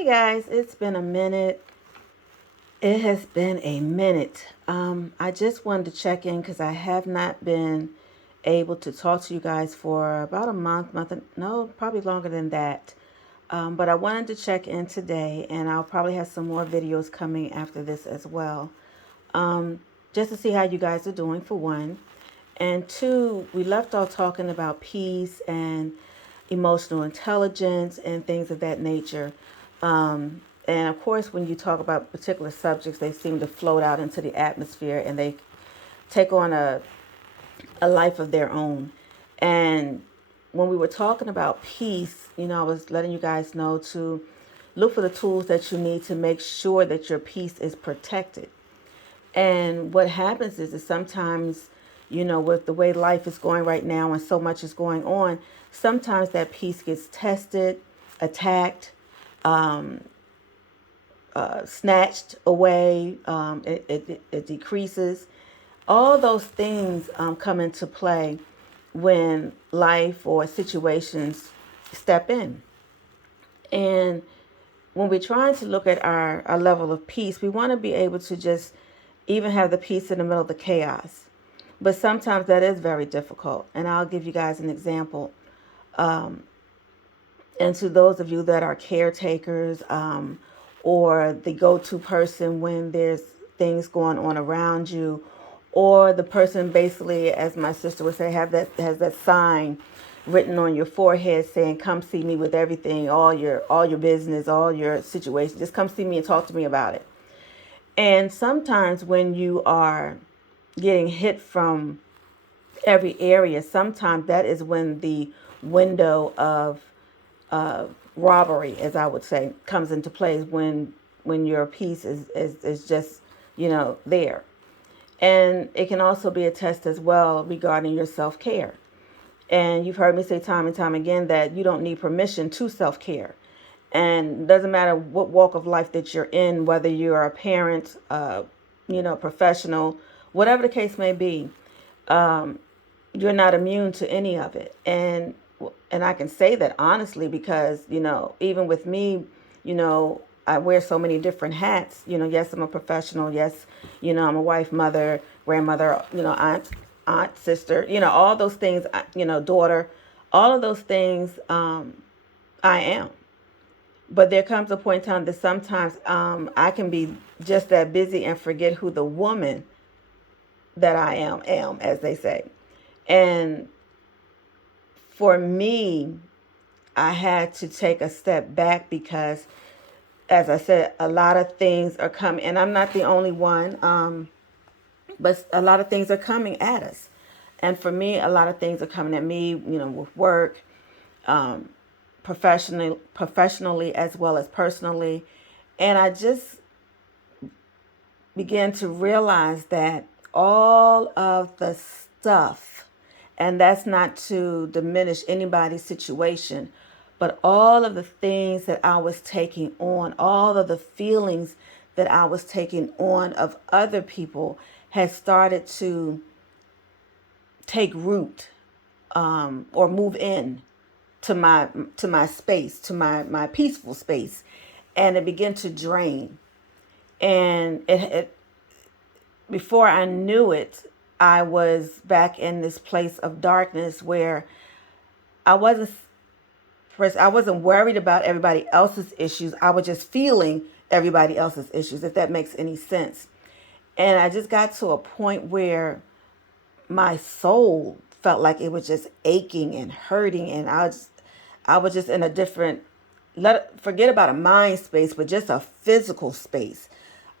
Hey guys, it's been a minute. It has been a minute. I just wanted to check in because I have not been able to talk to you guys for about a no, probably longer than that. But I wanted to check in today, and I'll probably have some more videos coming after this as well. Just to see how you guys are doing, for one. And two, we left off talking about peace and emotional intelligence and things of that nature. And of course, when you talk about particular subjects, they seem to float out into the atmosphere and they take on a life of their own. And when we were talking about peace, I was letting you guys know to look for the tools that you need to make sure that your peace is protected. And what happens is sometimes, with the way life is going right now and so much is going on, sometimes that peace gets tested, attacked, snatched away, it decreases. All those things come into play when life or situations step in. And when we're trying to look at our level of peace, we want to be able to just even have the peace in the middle of the chaos. But sometimes that is very difficult. And I'll give you guys an example. And to those of you that are caretakers, or the go-to person when there's things going on around you, or the person basically, as my sister would say, has that sign written on your forehead saying, "Come see me with everything, all your business, all your situation. Just come see me and talk to me about it." And sometimes when you are getting hit from every area, sometimes that is when the window of robbery, as I would say, comes into place, when your peace is just, there. And it can also be a test as well regarding your self-care. And you've heard me say time and time again that you don't need permission to self-care. And it doesn't matter what walk of life that you're in, whether you're a parent, professional, whatever the case may be, you're not immune to any of it. And I can say that honestly because, even with me, I wear so many different hats. Yes, I'm a professional. Yes, I'm a wife, mother, grandmother, aunt, sister, all those things, daughter, all of those things, I am. But there comes a point in time that sometimes I can be just that busy and forget who the woman that I am, as they say. And for me, I had to take a step back because, as I said, a lot of things are coming, and I'm not the only one, but a lot of things are coming at us. And for me, a lot of things are coming at me, with work, professionally as well as personally. And I just began to realize that all of the stuff, and that's not to diminish anybody's situation, but all of the things that I was taking on, all of the feelings that I was taking on of other people had started to take root, or move in to my space, to my peaceful space, and it began to drain. And it before I knew it, I was back in this place of darkness where I wasn't first, I wasn't worried about everybody else's issues. I was just feeling everybody else's issues, if that makes any sense. And I just got to a point where my soul felt like it was just aching and hurting, and I was just in a different, forget about a mind space, but just a physical space.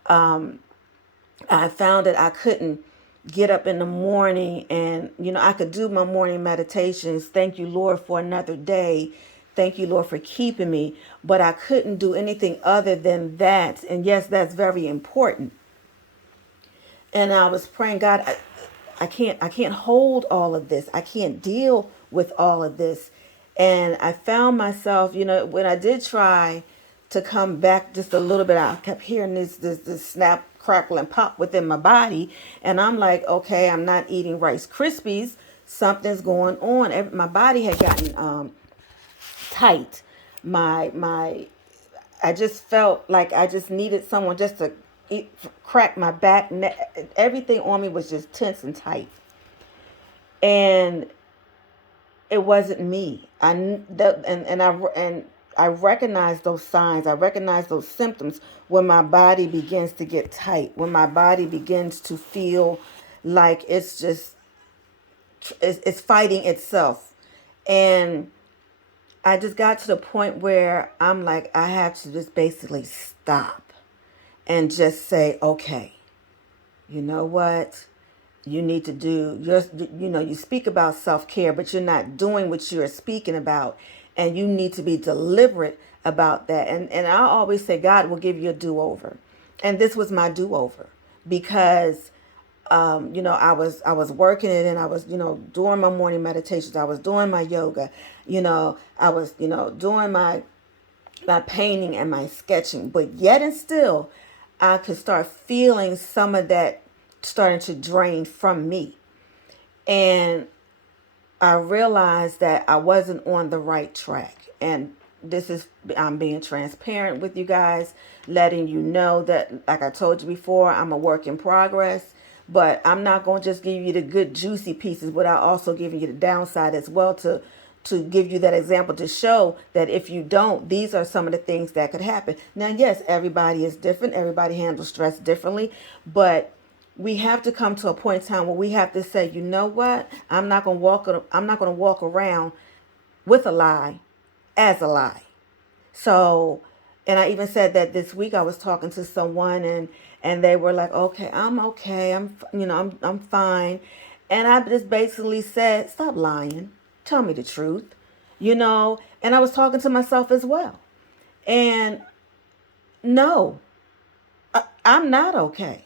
I found that I couldn't get up in the morning and, I could do my morning meditations. Thank you, Lord, for another day. Thank you, Lord, for keeping me. But I couldn't do anything other than that. And yes, that's very important. And I was praying, God, I can't hold all of this. I can't deal with all of this. And I found myself, when I did try to come back just a little bit, I kept hearing this snap, crackle, and pop within my body. And I'm like, okay, I'm not eating Rice Krispies. Something's going on. My body had gotten tight. My I just felt like I just needed someone just to crack my back. Everything on me was just tense and tight. And it wasn't me. And I recognize those signs. I recognize those symptoms when my body begins to get tight, when my body begins to feel like it's fighting itself. And I just got to the point where I'm like, I have to just basically stop and just say, okay, you know what? You need to do you speak about self-care, but you're not doing what you're speaking about. And you need to be deliberate about that. And I always say, God will give you a do-over. And this was my do-over because I was working it, and I was, doing my morning meditations. I was doing my yoga. I was, doing my painting and my sketching. But yet and still, I could start feeling some of that starting to drain from me. And I realized that I wasn't on the right track. And I'm being transparent with you guys, letting you know that, like I told you before, I'm a work in progress. But I'm not going to just give you the good juicy pieces without also giving you the downside as well, to give you that example, to show that if you don't, these are some of the things that could happen. Now, yes, everybody is different. Everybody handles stress differently. But we have to come to a point in time where we have to say, you know what? I'm not going to walk around with a lie as a lie. So, and I even said that this week. I was talking to someone, and they were like, okay, I'm fine. And I just basically said, stop lying. Tell me the truth. And I was talking to myself as well. And no, I'm not okay.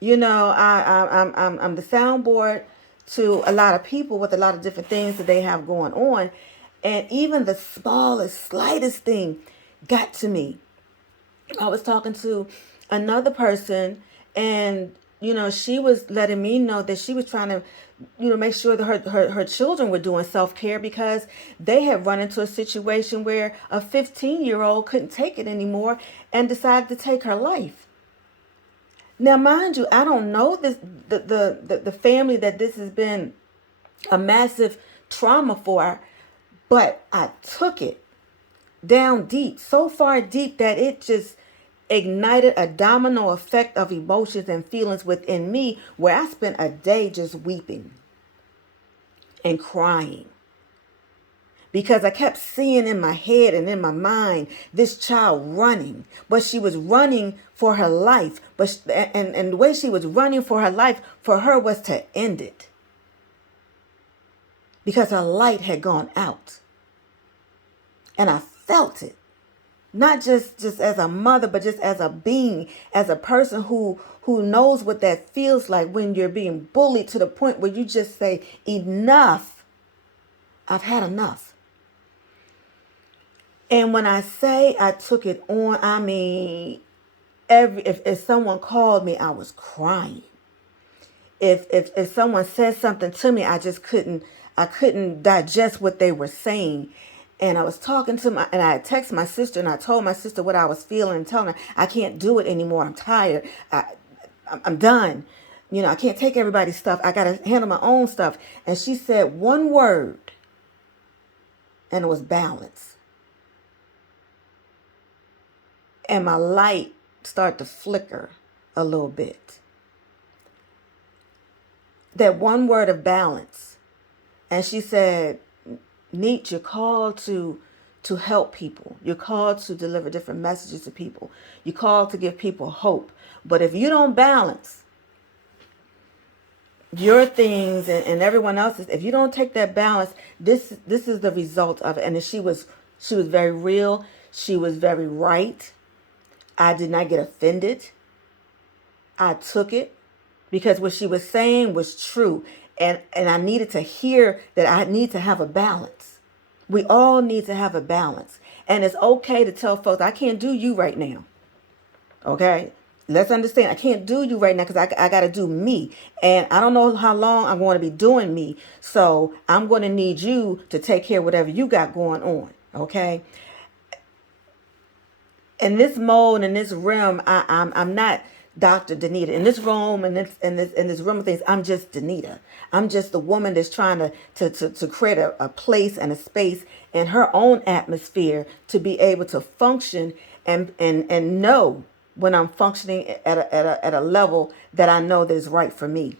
I'm the soundboard to a lot of people with a lot of different things that they have going on. And even the smallest, slightest thing got to me. I was talking to another person, and she was letting me know that she was trying to make sure that her children were doing self-care, because they had run into a situation where a 15-year-old couldn't take it anymore and decided to take her life. Now, mind you, I don't know the family that this has been a massive trauma for, but I took it down deep, so far deep that it just ignited a domino effect of emotions and feelings within me, where I spent a day just weeping and crying, because I kept seeing in my head and in my mind this child running, but she was running for her life. And the way she was running for her life, for her, was to end it, because her light had gone out. And I felt it, not just as a mother, but just as a being, as a person who knows what that feels like when you're being bullied to the point where you just say, enough. I've had enough. And when I say I took it on, I mean, if someone called me, I was crying. If someone said something to me, I couldn't digest what they were saying. And I was talking to and I texted my sister, and I told my sister what I was feeling, and telling her, I can't do it anymore. I'm tired. I'm done. I can't take everybody's stuff. I got to handle my own stuff. And she said one word, and it was balance. And my light started to flicker a little bit. That one word of balance. And she said, Neat, you're called to help people. You're called to deliver different messages to people. You're called to give people hope. But if you don't balance your things and everyone else's, if you don't take that balance, this is the result of it. And she was very real. She was very right. I did not get offended. I took it because what she was saying was true. And I needed to hear that I need to have a balance. We all need to have a balance. And it's okay to tell folks, I can't do you right now. Okay? Let's understand, I can't do you right now because I got to do me. And I don't know how long I'm going to be doing me. So I'm going to need you to take care of whatever you got going on. Okay? in this mode, in this realm, I'm not Dr. Danita. In this room, in this room of things, I'm just Danita. I'm just the woman that's trying to create a place and a space in her own atmosphere to be able to function and know when I'm functioning at a level that I know that is right for me.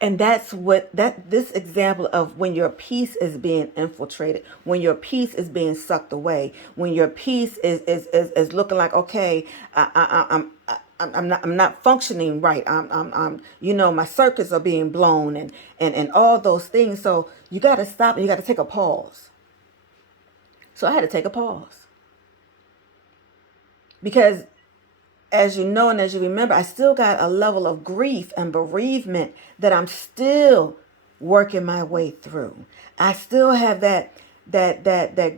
And that's what that this example of when your peace is being infiltrated, when your peace is being sucked away, when your peace is looking like, okay, I'm not functioning right. My circuits are being blown and all those things. So you got to stop and you got to take a pause. So I had to take a pause because, as you know and as you remember, I still got a level of grief and bereavement that I'm still working my way through. I still have that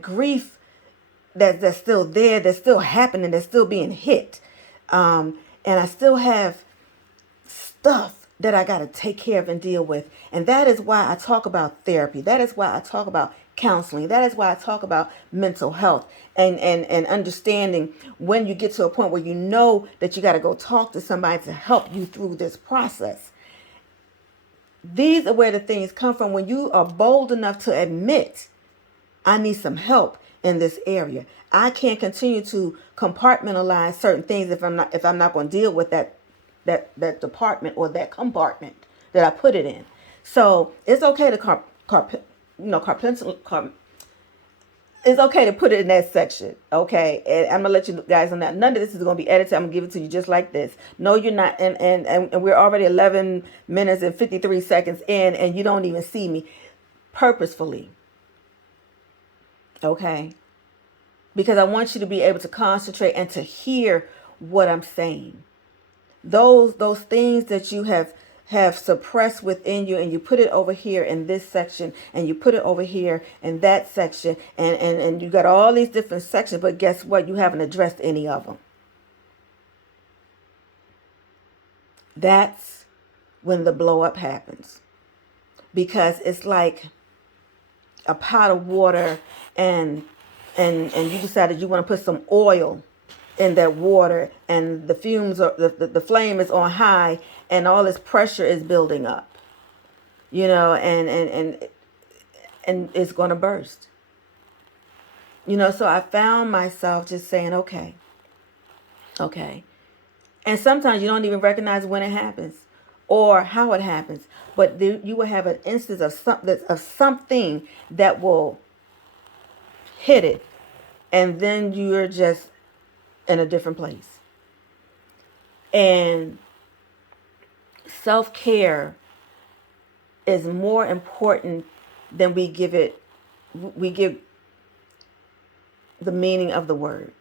grief that's still there, that's still happening, that's still being hit. And I still have stuff that I got to take care of and deal with. And that is why I talk about therapy. That is why I talk about counseling. That is why I talk about mental health and understanding when you get to a point where you know that you got to go talk to somebody to help you through this process. These are where the things come from when you are bold enough to admit, I need some help in this area. I can't continue to compartmentalize certain things if I'm not going to deal with that department or that compartment that I put it in. So it's okay to it's okay to put it in that section. Okay. And I'm gonna let you guys know that none of this is gonna be edited. I'm gonna give it to you just like this. No, you're not. And we're already 11 minutes and 53 seconds in, and you don't even see me purposefully. Okay. Because I want you to be able to concentrate and to hear what I'm saying. Those things that you have suppressed within you, and you put it over here in this section, and you put it over here in that section, and you got all these different sections, but guess what? You haven't addressed any of them. That's when the blow up happens, because it's like a pot of water, and you decided you want to put some oil in that water, and the fumes are the flame is on high, and all this pressure is building up, and it's going to burst. So I found myself just saying, okay. And sometimes you don't even recognize when it happens or how it happens, but you will have an instance of something that will hit it, and then you're just in a different place. And self-care is more important than we give the meaning of the word.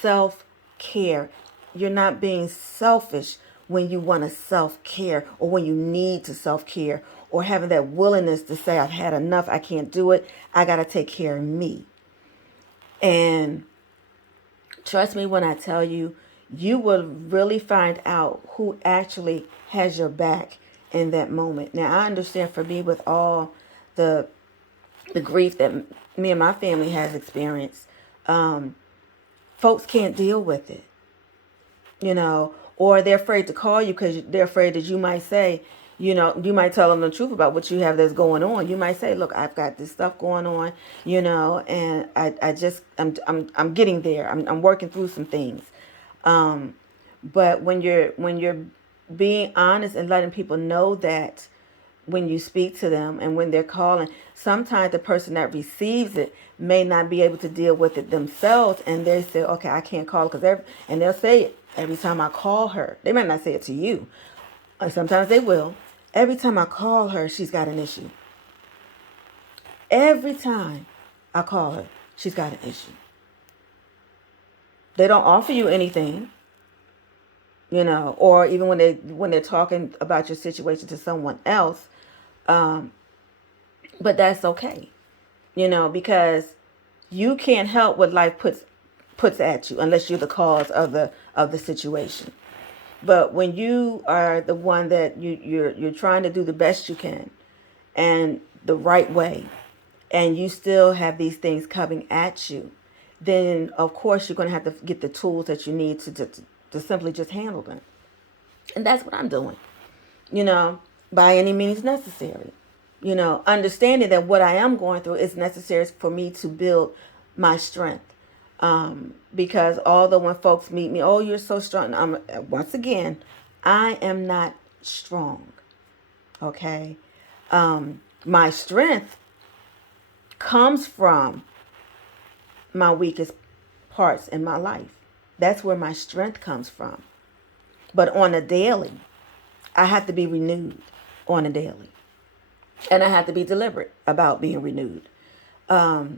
Self-care. You're not being selfish when you want to self-care, or when you need to self-care, or having that willingness to say, I've had enough, I can't do it, I got to take care of me. And trust me when I tell you, you will really find out who actually has your back in that moment. Now, I understand, for me, with all the grief that me and my family has experienced, folks can't deal with it, or they're afraid to call you because they're afraid that you might say, you might tell them the truth about what you have that's going on. You might say, look, I've got this stuff going on, and I'm getting there. I'm working through some things. But when you're being honest and letting people know that when you speak to them and when they're calling, sometimes the person that receives it may not be able to deal with it themselves, and they say, okay, I can't call and they'll say it every time I call her. They might not say it to you. Sometimes they will. Every time I call her, she's got an issue. Every time I call her, she's got an issue. They don't offer you anything, or even when they're talking about your situation to someone else. But that's okay, because you can't help what life puts at you unless you're the cause of the situation. But when you are the one that you're trying to do the best you can and the right way, and you still have these things coming at you, then of course you're going to have to get the tools that you need to simply just handle them. And that's what I'm doing, you know, by any means necessary. You know, understanding that what I am going through is necessary for me to build my strength. Because although when folks meet me, oh, you're so strong, once again, I am not strong. Okay. My strength comes from my weakest parts in my life. That's where my strength comes from. But on a daily, I have to be renewed on a daily. And I have to be deliberate about being renewed. But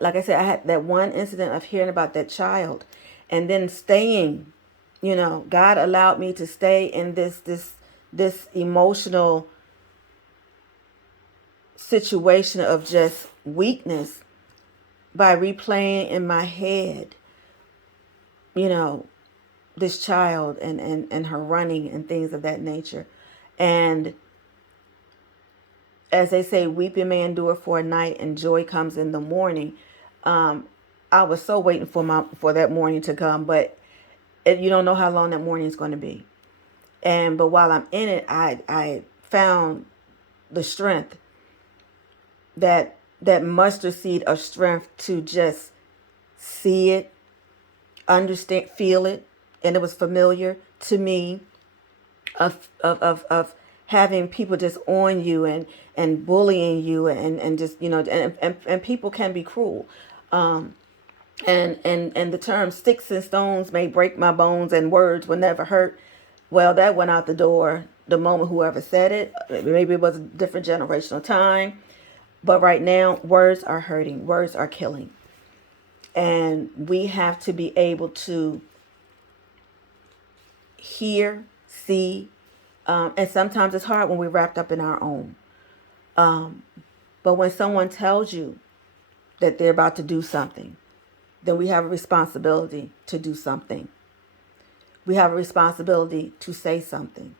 like I said, I had that one incident of hearing about that child and then staying, you know, God allowed me to stay in this emotional situation of just weakness by replaying in my head, you know, this child and her running and things of that nature. And as they say, weeping may endure for a night and joy comes in the morning. I was so waiting for that morning to come, but you don't know how long that morning is going to be. But while I'm in it, I found the strength, that mustard seed of strength to just see it, understand, feel it, and it was familiar to me of having people just on you and bullying you and just, you know, and people can be cruel. And the term sticks and stones may break my bones and words will never hurt. Well, that went out the door the moment whoever said it. Maybe it was a different generational time. But right now, words are hurting. Words are killing. And we have to be able to hear, see, and sometimes it's hard when we're wrapped up in our own. But when someone tells you that they're about to do something, then we have a responsibility to do something. We have a responsibility to say something.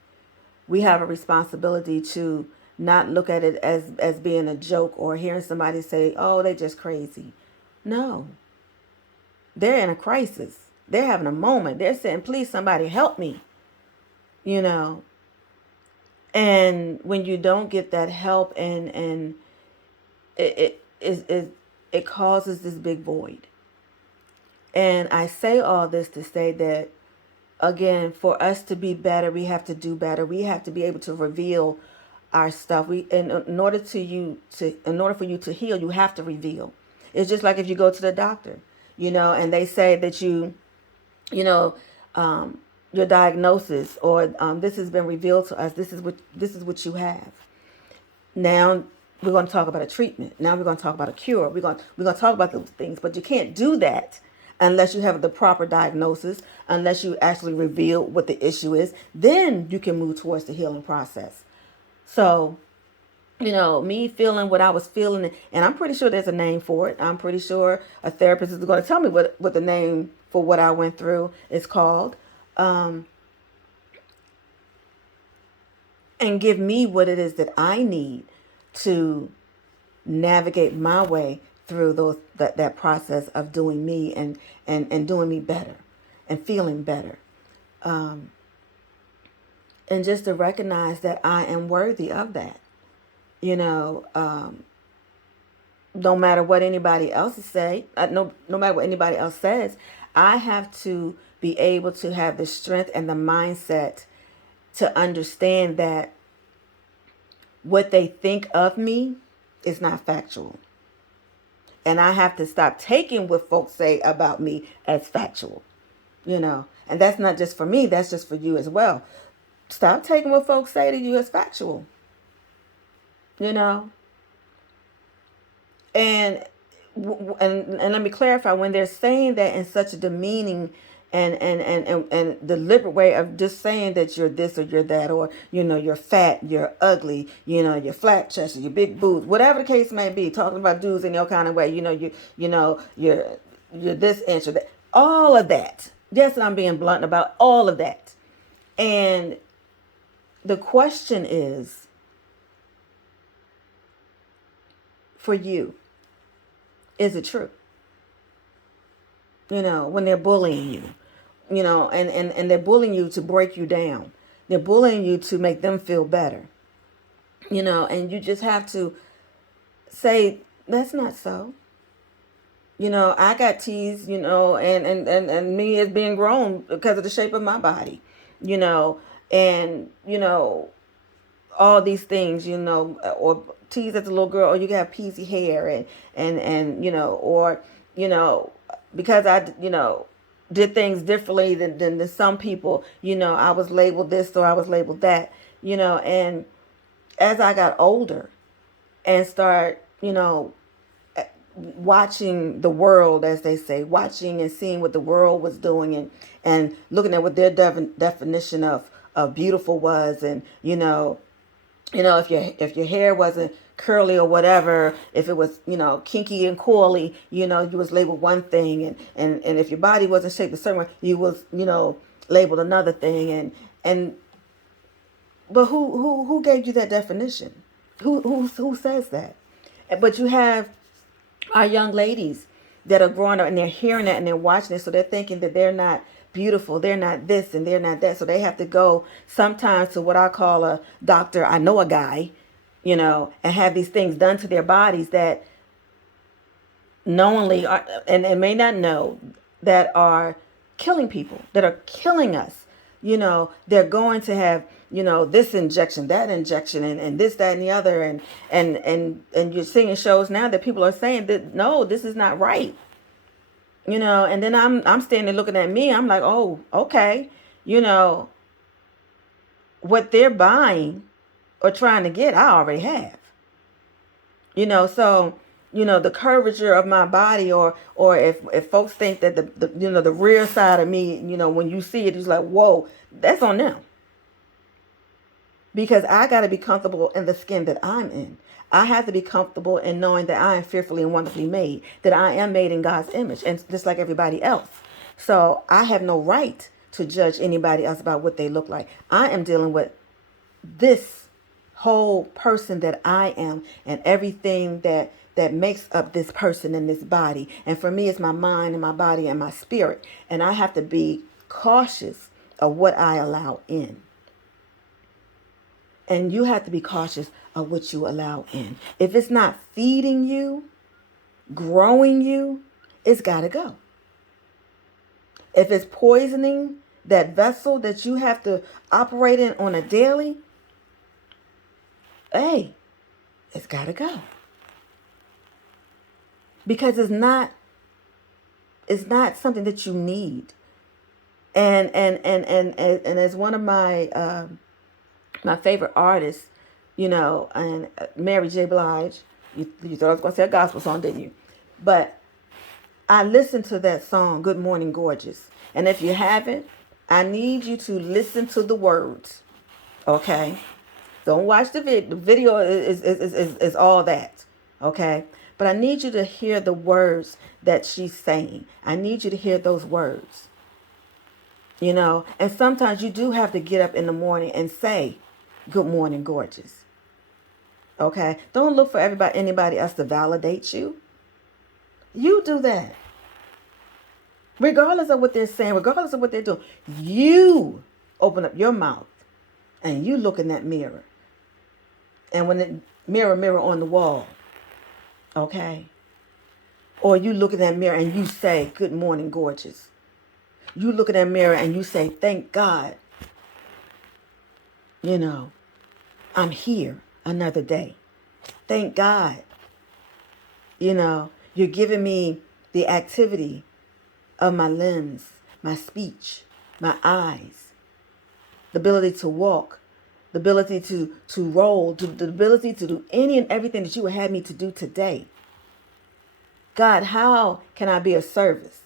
We have a responsibility to not look at it as being a joke or hearing somebody say, oh, they're just crazy. No. They're in a crisis. They're having a moment. They're saying, please, somebody help me. You know. And when you don't get that help and it causes this big void. And I say all this to say that, again, for us to be better, we have to do better. We have to be able to reveal our stuff. In order for you to heal, you have to reveal. It's just like if you go to the doctor, you know, and they say that you know, your diagnosis or this has been revealed to us. This is what you have. Now we're going to talk about a treatment. Now we're going to talk about a cure. We're going to talk about those things, but you can't do that unless you have the proper diagnosis, unless you actually reveal what the issue is. Then you can move towards the healing process. So, you know, me feeling what I was feeling, and I'm pretty sure there's a name for it. I'm pretty sure a therapist is going to tell me what the name for what I went through is called, and give me what it is that I need to navigate my way through that process of doing me and doing me better and feeling better. And just to recognize that I am worthy of that. You know, no matter what anybody else say, no matter what anybody else says, I have to be able to have the strength and the mindset to understand that what they think of me is not factual. And I have to stop taking what folks say about me as factual, you know. And that's not just for me, that's just for you as well. Stop taking what folks say to you as factual, you know. And let me clarify, when they're saying that in such a demeaning and deliberate way of just saying that you're this or you're that, or, you know, you're fat, you're ugly, you know, you're flat chested, you're big boobs, whatever the case may be, talking about dudes in your kind of way, you know, you're this inch or that, all of that. Yes, I'm being blunt about all of that. And the question is, for you? Is it true? When they're bullying you, and they're bullying you to break you down. They're bullying you to make them feel better, and you just have to say, that's not so. I got teased, and me as being grown because of the shape of my body, and, all these things, or teased as a little girl, or you have peasy hair and, or, because I, did things differently than some people, I was labeled this or I was labeled that, and as I got older and start, watching the world, as they say, watching and seeing what the world was doing, and looking at what their definition of beautiful was, and if your hair wasn't curly or whatever, if it was kinky and coily, you was labeled one thing, and if your body wasn't shaped a certain way, you was labeled another thing, and but who gave you that definition? Who says that? But you have our young ladies that are growing up and they're hearing that and they're watching it, so they're thinking that they're not beautiful, they're not this and they're not that, so they have to go sometimes to what I call a doctor. I know a guy, and have these things done to their bodies that knowingly are, and may not know, that are killing people, that are killing us. They're going to have this injection, that injection, and this, that, and the other, and you're seeing shows now that people are saying that no, this is not right. And then I'm standing looking at me, I'm like, oh, okay, what they're buying or trying to get, I already have. So the curvature of my body, or if folks think that the rear side of me, when you see it, it's like, whoa, that's on them. Because I got to be comfortable in the skin that I'm in. I have to be comfortable in knowing that I am fearfully and wonderfully made, that I am made in God's image, and just like everybody else. So I have no right to judge anybody else about what they look like. I am dealing with this whole person that I am, and everything that makes up this person and this body. And for me, it's my mind and my body and my spirit. And I have to be cautious of what I allow in. And you have to be cautious of what you allow in. If it's not feeding you, growing you, it's got to go. If it's poisoning that vessel that you have to operate in on a daily, hey, it's got to go. Because it's not something that you need. And as one of my my favorite artists, and Mary J. Blige, you thought I was going to say a gospel song, didn't you? But I listened to that song, Good Morning Gorgeous. And if you haven't, I need you to listen to the words. Okay? Don't watch the video. The video is all that. Okay? But I need you to hear the words that she's saying. I need you to hear those words. And sometimes you do have to get up in the morning and say, good morning, gorgeous. Okay? Don't look for anybody else to validate you. You do that. Regardless of what they're saying, regardless of what they're doing, you open up your mouth and you look in that mirror. And when the mirror on the wall, okay? Or you look in that mirror and you say, good morning, gorgeous. You look in that mirror and you say, thank God, I'm here another day. Thank God, you're giving me the activity of my limbs, my speech, my eyes, the ability to walk, the ability to roll, the ability to do any and everything that you would have me to do today. God, how can I be of service?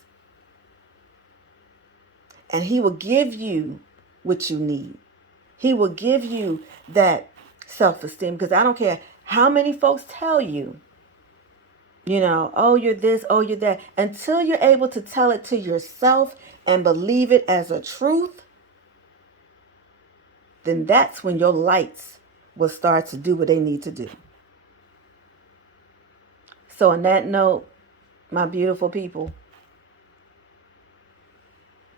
And he will give you what you need. He will give you that self-esteem, because I don't care how many folks tell you, oh, you're this, oh, you're that. Until you're able to tell it to yourself and believe it as a truth, then that's when your lights will start to do what they need to do. So on that note, my beautiful people,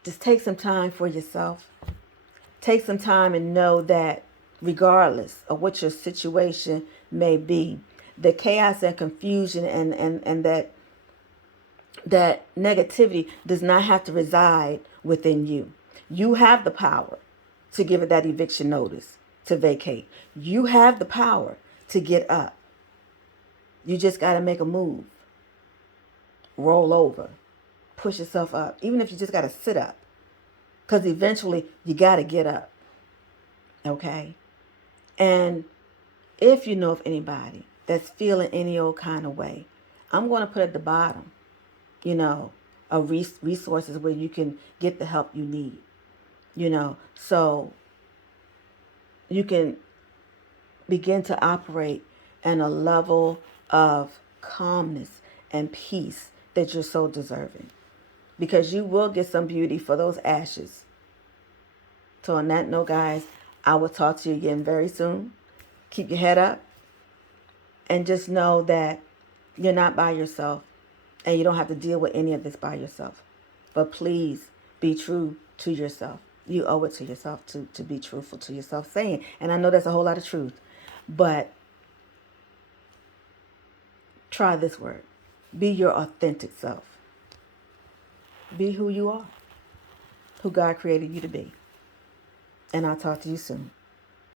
just take some time for yourself. Take some time and know that regardless of what your situation may be, the chaos and confusion and that negativity does not have to reside within you. You have the power to give it that eviction notice to vacate. You have the power to get up. You just got to make a move. Roll over. Push yourself up. Even if you just got to sit up. Because eventually you got to get up. Okay? And if you know of anybody that's feeling any old kind of way, I'm going to put at the bottom, resources where you can get the help you need, so you can begin to operate in a level of calmness and peace that you're so deserving. Because you will get some beauty for those ashes. So on that note, guys, I will talk to you again very soon. Keep your head up. And just know that you're not by yourself. And you don't have to deal with any of this by yourself. But please be true to yourself. You owe it to yourself to be truthful to yourself. Saying, and I know that's a whole lot of truth. But try this word. Be your authentic self. Be who you are. Who God created you to be. And I'll talk to you soon.